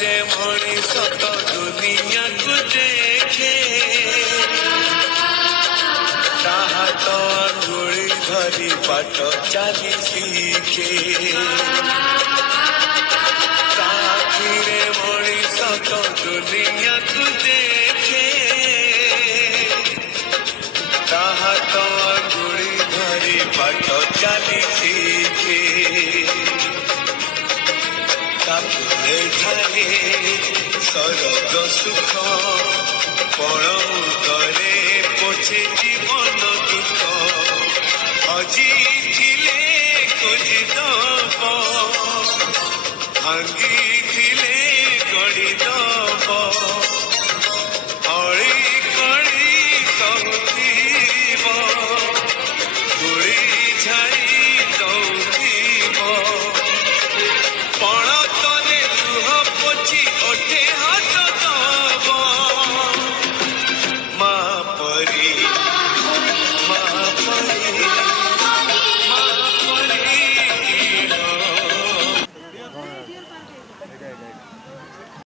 ଆଖିରେ ମଣିଷ ତ ଦୁନିଆକୁ ଦେଖେ, ତା ହାତ ଆଙ୍ଗୁଳି ଧରି ବାଟ ଚାଲି ଶିଖେ। ତା ଆଖିରେ ମଣିଷ ତ ଦୁନିଆକୁ ଦେଖେ, ତା ହାତ ଆଙ୍ଗୁଳି ଧରି ବାଟ ଚାଲି ଶିଖେ। ତାପରେ ଥାଏ ସରଗ ସୁଖ, ପଣ ଉଦରେ ପୋଛେ ଜୀବନ ଦୁଃଖ। ଅଜି